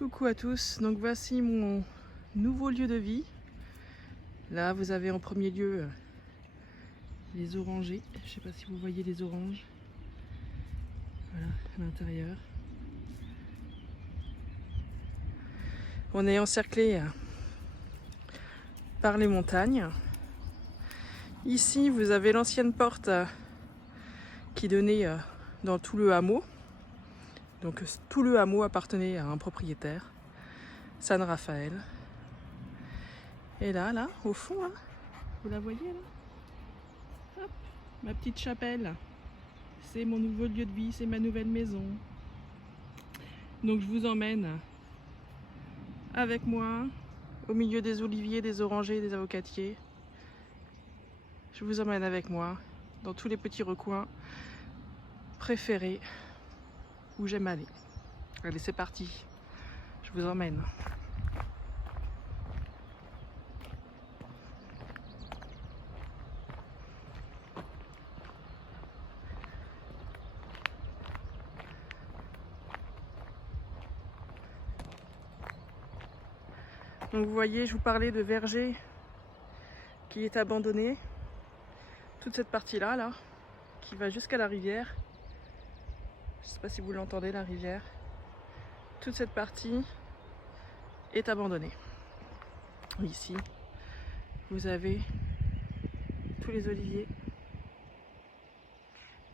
Coucou à tous, donc voici mon nouveau lieu de vie. Là vous avez en premier lieu les orangers, je ne sais pas si vous voyez les oranges, voilà à l'intérieur. On est encerclé par les montagnes. Ici vous avez l'ancienne porte qui donnait dans tout le hameau. Donc tout le hameau appartenait à un propriétaire, San Rafael. Et là, au fond, là, vous la voyez là? Hop, ma petite chapelle. C'est mon nouveau lieu de vie, c'est ma nouvelle maison. Donc je vous emmène avec moi au milieu des oliviers, des orangers, des avocatiers. Je vous emmène avec moi dans tous les petits recoins préférés où j'aime aller. Allez, c'est parti, je vous emmène. Donc vous voyez, je vous parlais de verger qui est abandonné. Toute cette partie-là, là, qui va jusqu'à la rivière. Je ne sais pas si vous l'entendez, la rivière. Toute cette partie est abandonnée. Ici, vous avez tous les oliviers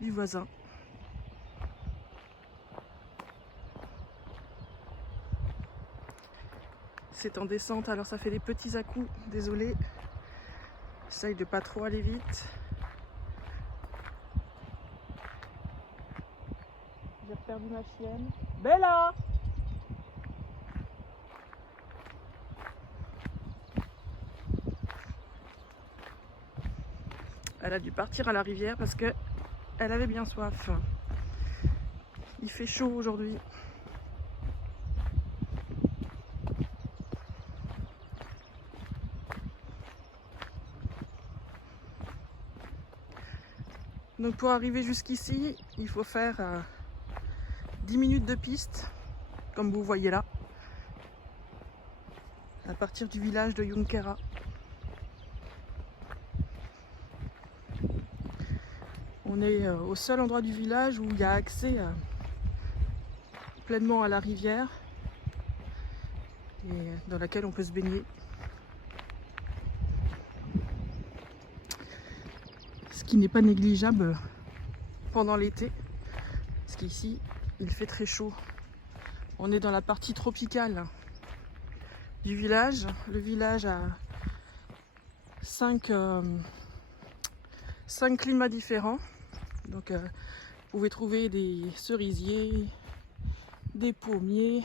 du voisin. C'est en descente, alors ça fait des petits à-coups, désolé. J'essaye de pas trop aller vite. J'ai perdu ma chienne. Bella! Elle a dû partir à la rivière parce que elle avait bien soif. Il fait chaud aujourd'hui. Donc pour arriver jusqu'ici, il faut faire 10 minutes de piste, comme vous voyez là, à partir du village de Junquera. On est au seul endroit du village où il y a accès pleinement à la rivière et dans laquelle on peut se baigner. Ce qui n'est pas négligeable pendant l'été, parce qu'ici il fait très chaud. On est dans la partie tropicale du village. Le village a 5 climats différents. Donc vous pouvez trouver des cerisiers, des pommiers,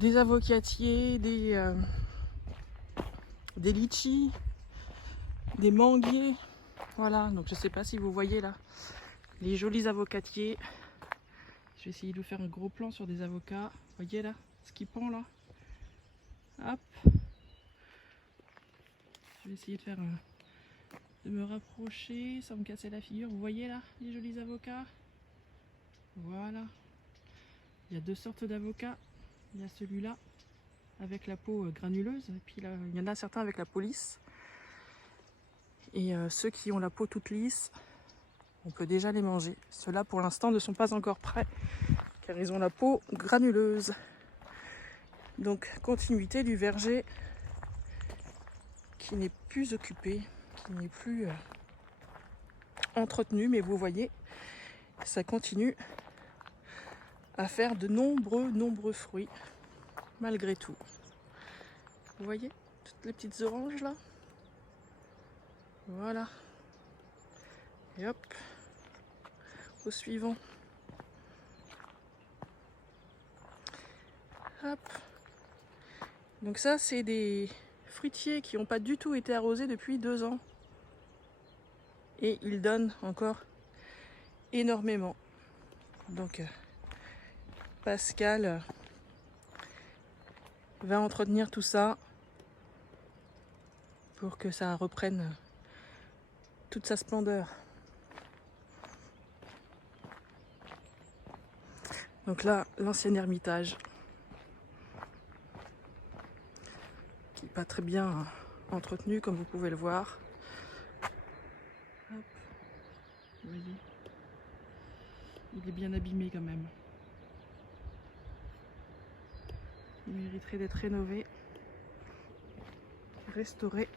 des avocatiers, des litchis, des manguiers. Voilà, donc je ne sais pas si vous voyez là les jolis avocatiers. Je vais essayer de vous faire un gros plan sur des avocats. Vous voyez là, ce qui pend là. Hop. Je vais essayer de me rapprocher sans me casser la figure. Vous voyez là les jolis avocats. Voilà. Il y a deux sortes d'avocats. Il y a celui-là avec la peau granuleuse. Et puis là, il y en a certains avec la peau lisse. Et ceux qui ont la peau toute lisse, on peut déjà les manger. Ceux-là pour l'instant ne sont pas encore prêts car ils ont la peau granuleuse. Donc continuité du verger qui n'est plus occupé, qui n'est plus entretenu, mais vous voyez, ça continue à faire de nombreux fruits malgré tout. Vous voyez toutes les petites oranges là? Voilà. Et hop, au suivant. Hop. Donc ça, c'est des fruitiers qui n'ont pas du tout été arrosés depuis 2 ans. Et ils donnent encore énormément. Donc Pascal va entretenir tout ça pour que ça reprenne toute sa splendeur. Donc là, l'ancien ermitage. qui n'est pas très bien entretenu comme vous pouvez le voir. Hop. Vous voyez, il est bien abîmé quand même. Il mériterait d'être rénové, restauré.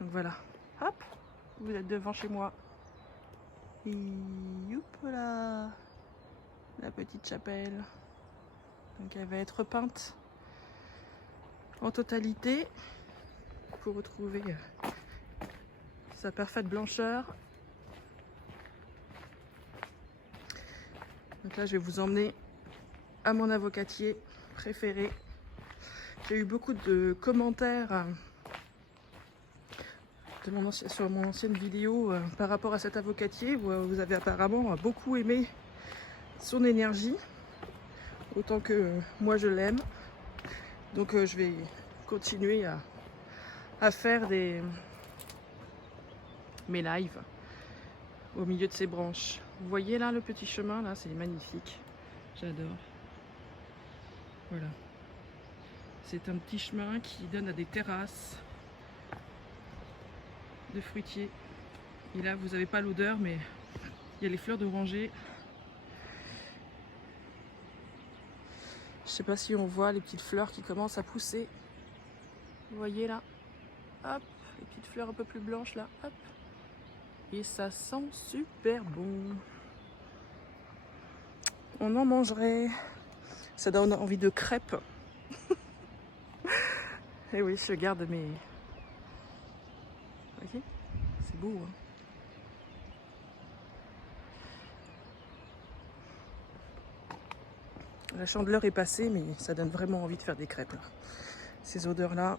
Donc voilà, hop, vous êtes devant chez moi. Et youp là, la petite chapelle. Donc elle va être peinte en totalité pour retrouver sa parfaite blancheur. Donc là je vais vous emmener à mon avocatier préféré. J'ai eu beaucoup de commentaires sur mon ancienne vidéo par rapport à cet avocatier. Vous avez apparemment beaucoup aimé son énergie, autant que moi je l'aime. Donc je vais continuer à faire mes lives au milieu de ces branches. Vous voyez là le petit chemin là, c'est magnifique. J'adore. Voilà. C'est un petit chemin qui donne à des terrasses de fruitiers. Et là, vous n'avez pas l'odeur, mais il y a les fleurs d'oranger. Je sais pas si on voit les petites fleurs qui commencent à pousser. Vous voyez là, hop, les petites fleurs un peu plus blanches là, hop. Et ça sent super bon. On en mangerait. Ça donne envie de crêpes. Et oui, je garde mes... Ok, c'est beau, hein. La chandeleur est passée, mais ça donne vraiment envie de faire des crêpes là. Ces odeurs là.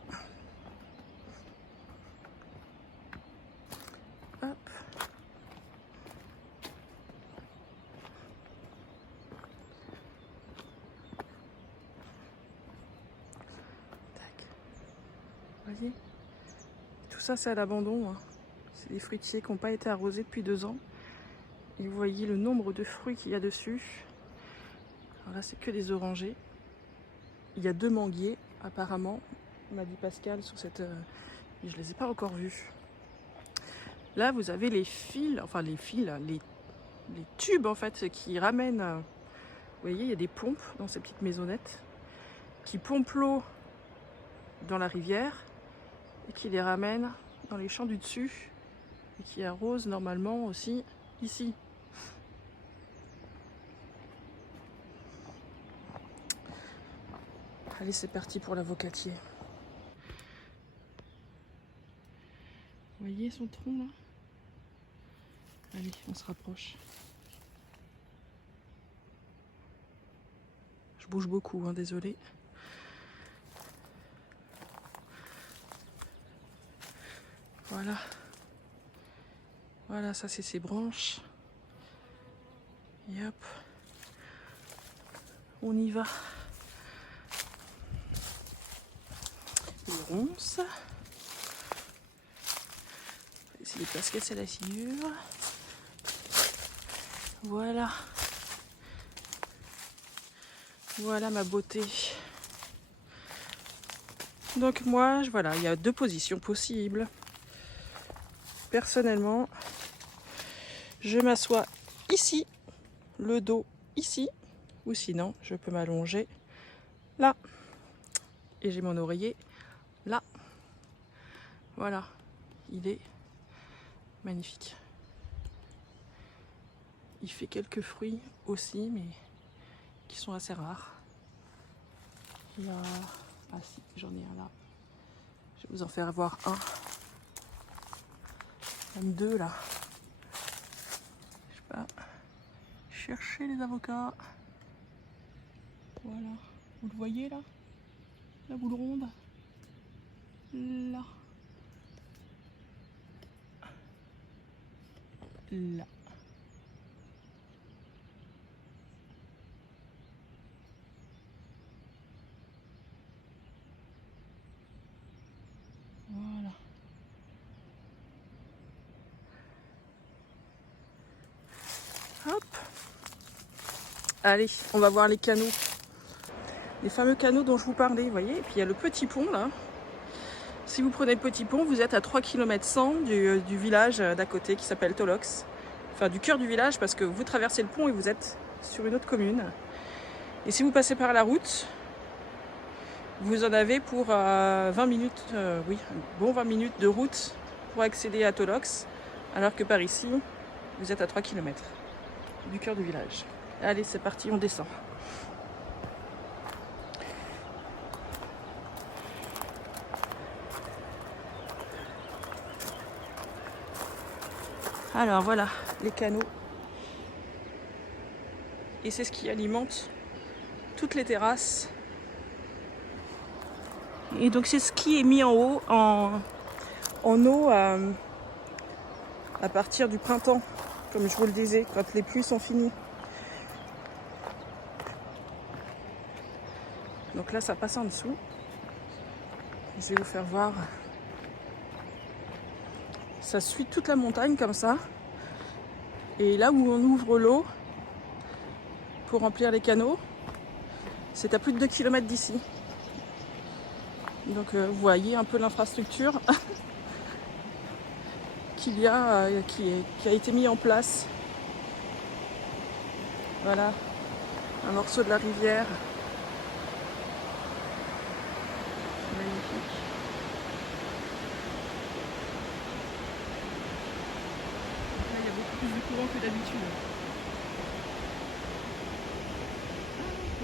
Hop. Tac. Vous voyez, tout ça c'est à l'abandon, hein. C'est des fruitiers qui n'ont pas été arrosés depuis 2 ans. Et vous voyez le nombre de fruits qu'il y a dessus. Alors là c'est que des orangers. Il y a 2 manguiers apparemment, m'a dit Pascal sur cette... je les ai pas encore vus. Là vous avez les fils, enfin les tubes en fait qui ramènent... vous voyez, il y a des pompes dans ces petites maisonnettes qui pompent l'eau dans la rivière et qui les ramènent dans les champs du dessus et qui arrosent normalement aussi ici. Allez, c'est parti pour l'avocatier. Vous voyez son tronc là? Allez, on se rapproche. Je bouge beaucoup, hein, désolé. Voilà. Voilà, ça c'est ses branches. Et hop. On y va. Les ronces. On va essayer de pas se casser la figure. Voilà. Voilà ma beauté. Donc moi, voilà, il y a 2 positions possibles. Personnellement, je m'assois ici, le dos ici, ou sinon je peux m'allonger là. Et j'ai mon oreiller là. Voilà, il est magnifique. Il fait quelques fruits aussi, mais qui sont assez rares. Il y a... Ah si, j'en ai un là. Je vais vous en faire voir un. Même 2 là. Je sais pas. Chercher les avocats. Voilà. Vous le voyez là? La boule ronde. Là. Là. Voilà. Hop. Allez, on va voir les canaux. Les fameux canaux dont je vous parlais, vous voyez. Et puis il y a le petit pont là. Si vous prenez le petit pont, vous êtes à 3 km 100 du village d'à côté qui s'appelle Tolox. Enfin du cœur du village parce que vous traversez le pont et vous êtes sur une autre commune. Et si vous passez par la route, vous en avez pour 20 minutes, oui, bon 20 minutes de route pour accéder à Tolox. Alors que par ici, vous êtes à 3 km du cœur du village. Allez, c'est parti, on descend. Alors voilà, les canaux. Et c'est ce qui alimente toutes les terrasses. Et donc c'est ce qui est mis en haut, en eau à partir du printemps, comme je vous le disais, quand les pluies sont finies. Donc là, ça passe en dessous. Je vais vous faire voir. Ça suit toute la montagne comme ça. Et là où on ouvre l'eau pour remplir les canaux, c'est à plus de 2 km d'ici. Donc vous voyez un peu l'infrastructure qu'il y a, qui a été mis en place. Voilà, un morceau de la rivière. Magnifique. Là, il y a beaucoup plus de courant que d'habitude.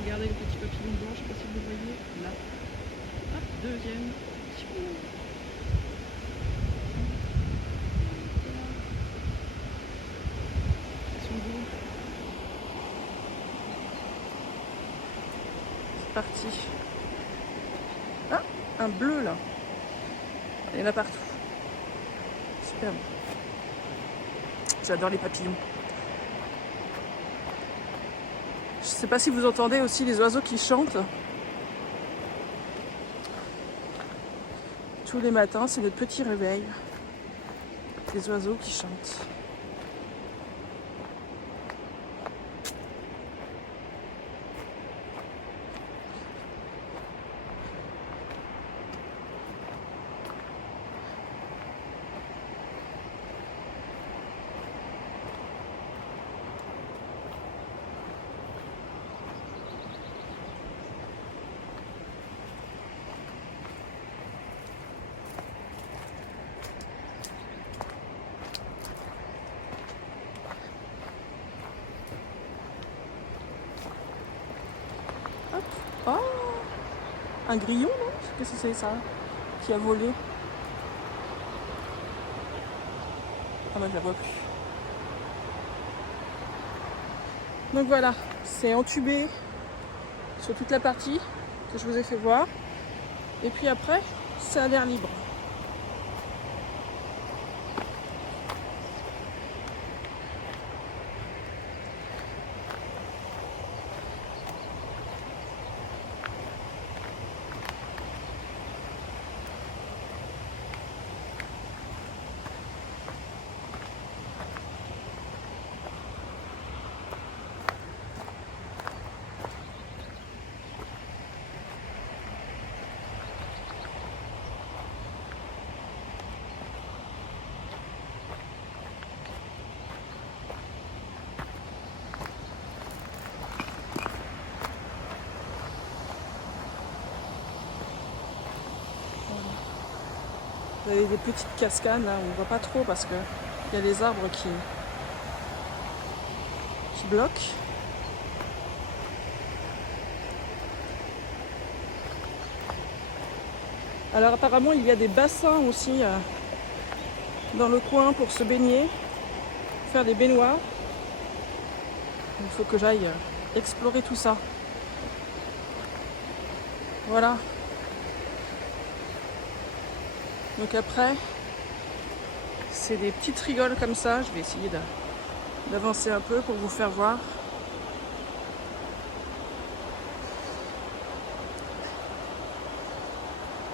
Regardez le petit papillon blanc, je ne sais pas si vous le voyez, là. Hop, deuxième. Ils sont beaux. C'est parti. Ah, un bleu là. Il y en a partout. Super. J'adore les papillons. Je ne sais pas si vous entendez aussi les oiseaux qui chantent. Tous les matins, c'est notre petit réveil. Les oiseaux qui chantent. Oh, un grillon, non? Qu'est-ce que c'est ça qui a volé? Ah bah je la vois plus. Donc voilà, c'est entubé sur toute la partie que je vous ai fait voir. Et puis après, c'est à l'air libre. Vous avez des petites cascades là, on ne voit pas trop parce que il y a les arbres qui bloquent. Alors apparemment il y a des bassins aussi dans le coin pour se baigner, faire des baignoires. Il faut que j'aille explorer tout ça. Voilà. Donc après, c'est des petites rigoles comme ça. Je vais essayer d'avancer un peu pour vous faire voir.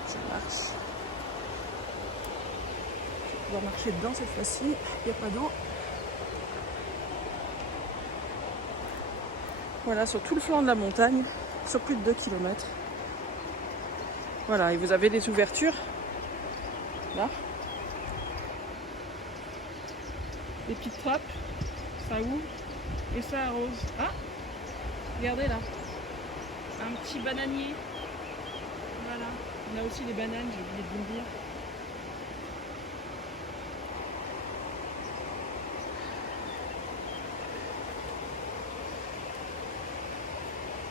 Ça marche. Je vais pouvoir marcher dedans cette fois-ci. Il n'y a pas d'eau. Voilà, sur tout le flanc de la montagne, sur plus de 2 km. Voilà, et vous avez des ouvertures, là. Des petites trappes, ça ouvre et ça arrose. Ah, regardez là, un petit bananier. Voilà, on a aussi les bananes, j'ai oublié de vous le dire.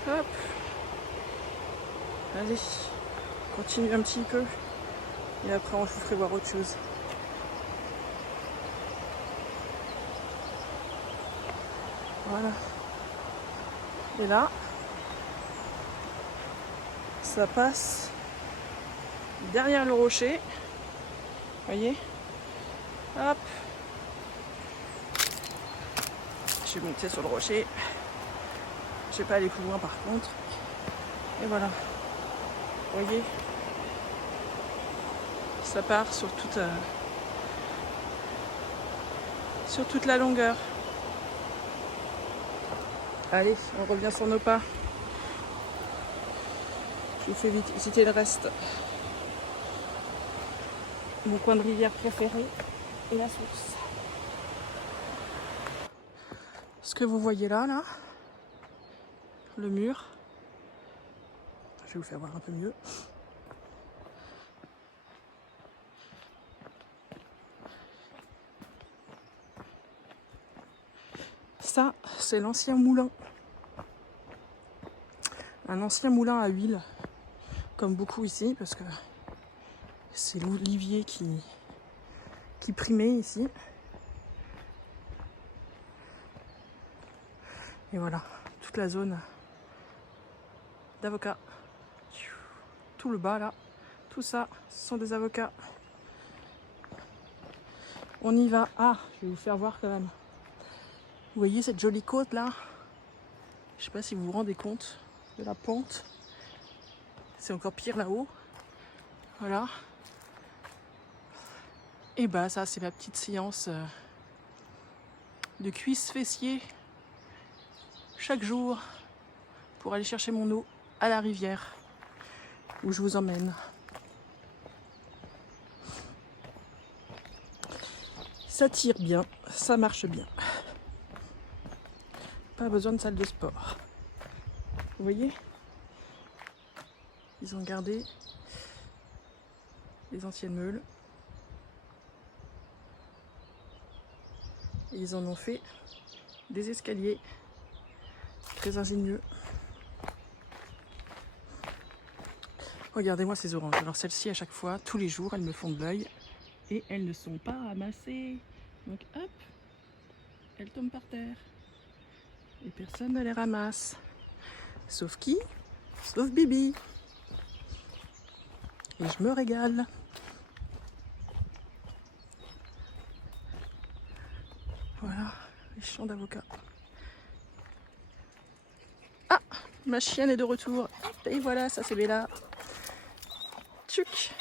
Hop, allez, continue un petit peu et après je vous ferai voir autre chose. Voilà. Et là, ça passe derrière le rocher. Voyez? Hop. Je vais monter sur le rocher. Je vais pas aller plus loin par contre. Et voilà. Vous voyez? Ça part sur toute la longueur. Allez, on revient sur nos pas. Je vous fais visiter le reste. Mon coin de rivière préféré et la source. Ce que vous voyez là, le mur. Je vais vous faire voir un peu mieux. Ça, c'est l'ancien moulin. Un ancien moulin à huile, comme beaucoup ici, parce que c'est l'olivier qui primait ici. Et voilà, toute la zone d'avocats. Tout le bas là, tout ça, ce sont des avocats. On y va. Ah, je vais vous faire voir quand même. Vous voyez cette jolie côte là? Je sais pas si vous vous rendez compte de la pente. C'est encore pire là-haut. Voilà. Et bah ça c'est ma petite séance de cuisse fessier chaque jour pour aller chercher mon eau à la rivière où je vous emmène. Ça tire bien, ça marche bien. Pas besoin de salle de sport. Vous voyez? Ils ont gardé les anciennes meules. Et ils en ont fait des escaliers très ingénieux. Regardez-moi ces oranges. Alors celles-ci, à chaque fois, tous les jours, elles me font de l'œil. Et elles ne sont pas ramassées. Donc hop, elles tombent par terre. Et personne ne les ramasse. Sauf qui? Sauf Bibi. Et je me régale. Voilà, les champs d'avocats. Ah, ma chienne est de retour. Et voilà, ça c'est Bella. Tchuc,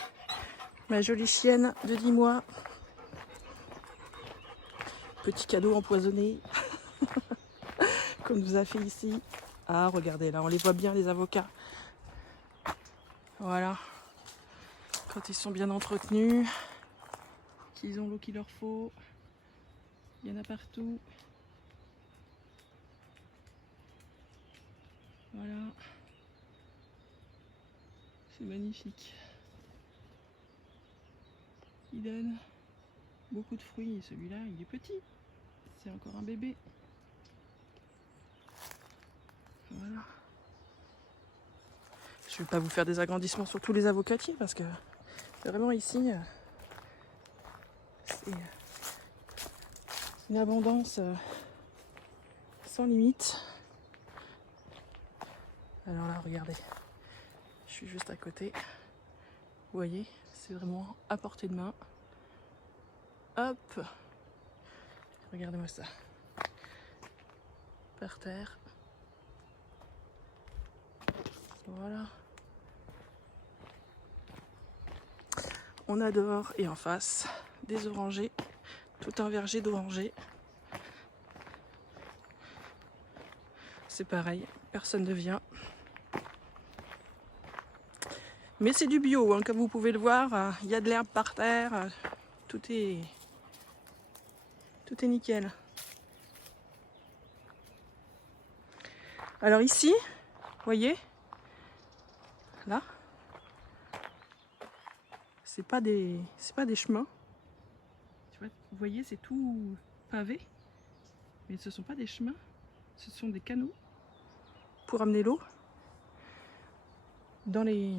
ma jolie chienne de 10 mois. Petit cadeau empoisonné qu'on nous a fait ici. Ah, regardez là, on les voit bien les avocats. Voilà. Quand ils sont bien entretenus, qu'ils ont l'eau qu'il leur faut. Il y en a partout. Voilà. C'est magnifique. Il donne beaucoup de fruits et celui-là, il est petit. C'est encore un bébé. Voilà. Je ne vais pas vous faire des agrandissements sur tous les avocatiers parce que vraiment ici, c'est une abondance sans limite. Alors là, regardez, je suis juste à côté. Vous voyez, c'est vraiment à portée de main. Hop! Regardez-moi ça. Par terre. Voilà. On adore. Et en face, des orangers. Tout un verger d'orangers. C'est pareil, personne ne vient. Mais c'est du bio, hein, comme vous pouvez le voir, il y a de l'herbe par terre, tout est nickel. Alors ici, vous voyez, là, c'est pas des chemins. Tu vois, vous voyez, c'est tout pavé, mais ce ne sont pas des chemins, ce sont des canaux pour amener l'eau dans les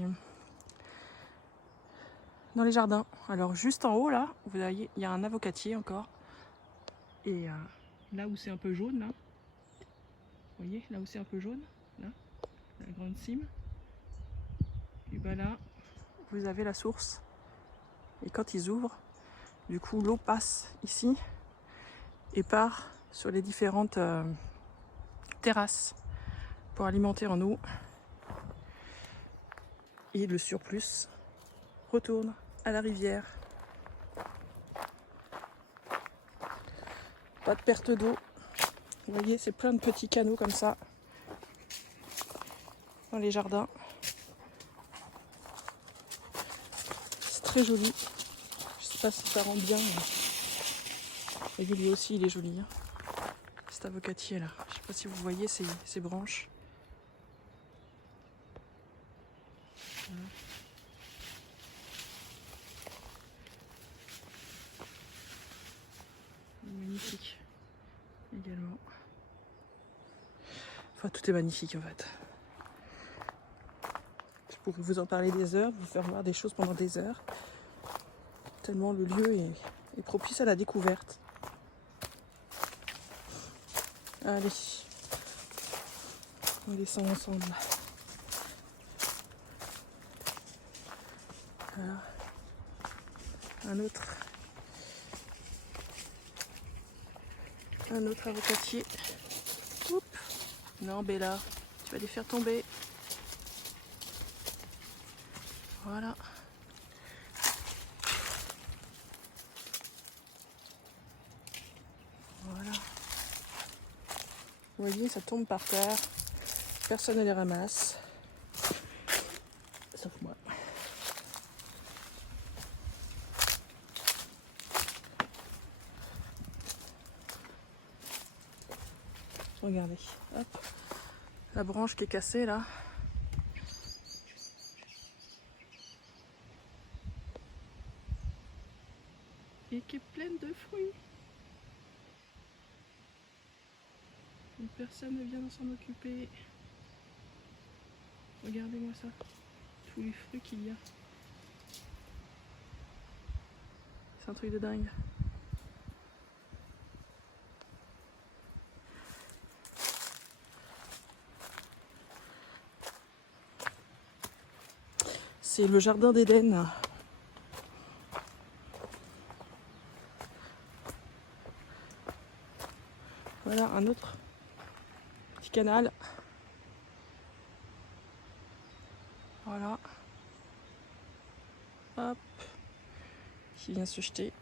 jardins. Alors juste en haut là, vous voyez, il y a un avocatier encore. Et là où c'est un peu jaune, là, vous voyez, là où c'est un peu jaune, là, la grande cime, et ben là, vous avez la source. Et quand ils ouvrent, du coup, l'eau passe ici et part sur les différentes terrasses pour alimenter en eau. Et le surplus retourne à la rivière. Pas de perte d'eau. Vous voyez, c'est plein de petits canaux comme ça dans les jardins. C'est très joli. Je sais pas si ça rend bien. Et lui aussi, il est joli. Hein. Cet avocatier là. Je sais pas si vous voyez ses branches. Voilà. Magnifique également. Enfin, tout est magnifique en fait. Je pourrais vous en parler des heures, vous faire voir des choses pendant des heures. Tellement le lieu est propice à la découverte. Allez, on descend ensemble. Voilà. Un autre avocatier. Oups. Non, Bella, tu vas les faire tomber. Voilà. Voilà. Vous voyez, ça tombe par terre. Personne ne les ramasse. Sauf moi. Regardez. Hop. La branche qui est cassée là. Et qui est pleine de fruits. Et personne ne vient s'en occuper. Regardez-moi ça. Tous les fruits qu'il y a. C'est un truc de dingue. C'est le jardin d'Éden. Voilà un autre petit canal. Voilà. Hop. Qui vient se jeter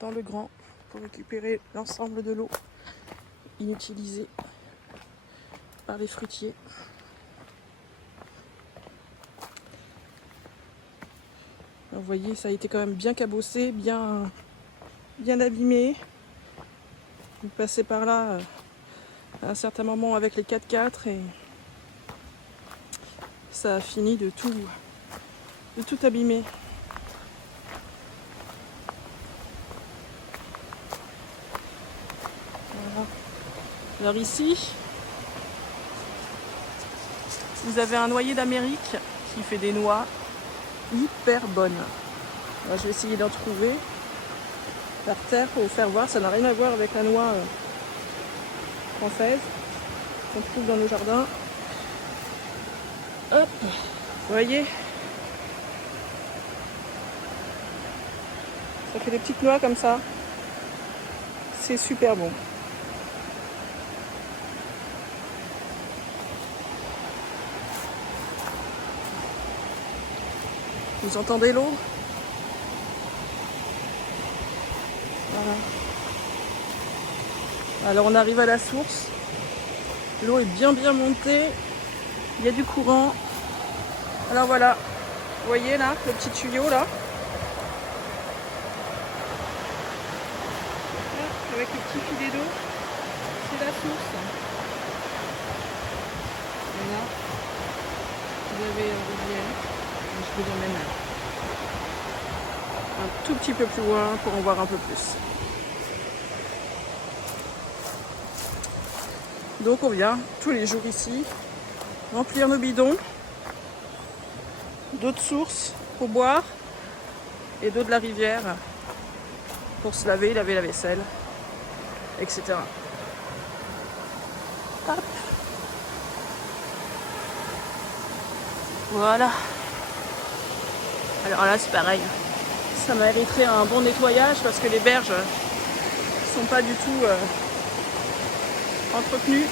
dans le grand pour récupérer l'ensemble de l'eau inutilisée par les fruitiers. Vous voyez, ça a été quand même bien cabossé, bien abîmé. Vous passez par là à un certain moment avec les 4x4 et ça a fini de tout abîmer. Voilà. Alors ici, vous avez un noyer d'Amérique qui fait des noix hyper bonnes. Alors, je vais essayer d'en trouver par terre pour vous faire voir. Ça n'a rien à voir avec la noix française qu'on trouve dans nos jardins. Hop, vous voyez, ça fait des petites noix comme ça. C'est super bon. Vous entendez l'eau? Voilà. Alors on arrive à la source. L'eau est bien montée. Il y a du courant. Alors voilà, Vous voyez là, le petit tuyau là? Avec le petit filet d'eau, c'est la source. Et là, vous avez la rivière. Je vous emmène un tout petit peu plus loin pour en voir un peu plus. Donc on vient tous les jours ici remplir nos bidons d'eau de source pour boire et d'eau de la rivière pour se laver la vaisselle, etc. Hop. Voilà. Alors là c'est pareil. Ça mériterait un bon nettoyage parce que les berges sont pas du tout entretenues.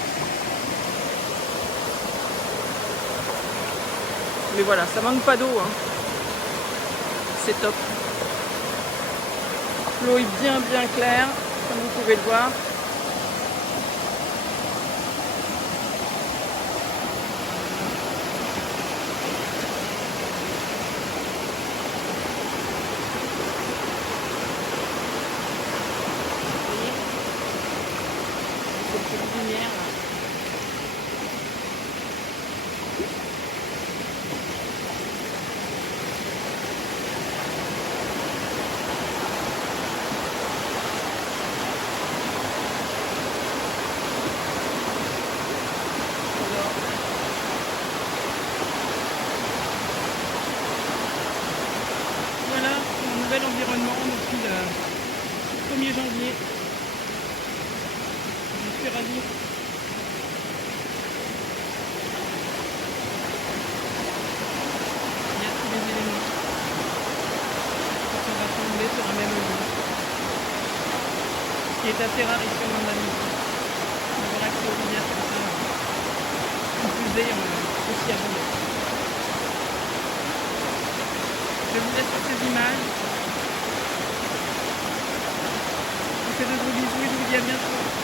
Mais voilà, ça manque pas d'eau, hein. C'est top. L'eau est bien claire, comme vous pouvez le voir. Vous voyez, cette petite lumière là. Voilà mon nouvel environnement depuis le 1er janvier. Je suis ravie. Il y a tous les éléments qui sont rassemblés sur un même lieu. Ce qui est assez rare ici en Andalousie. D'avoir accès aux rivières comme ça, qui plus est aussi abondant. Je vous laisse sur ces images. Je vous fais de gros bisous et je vous dis à bientôt.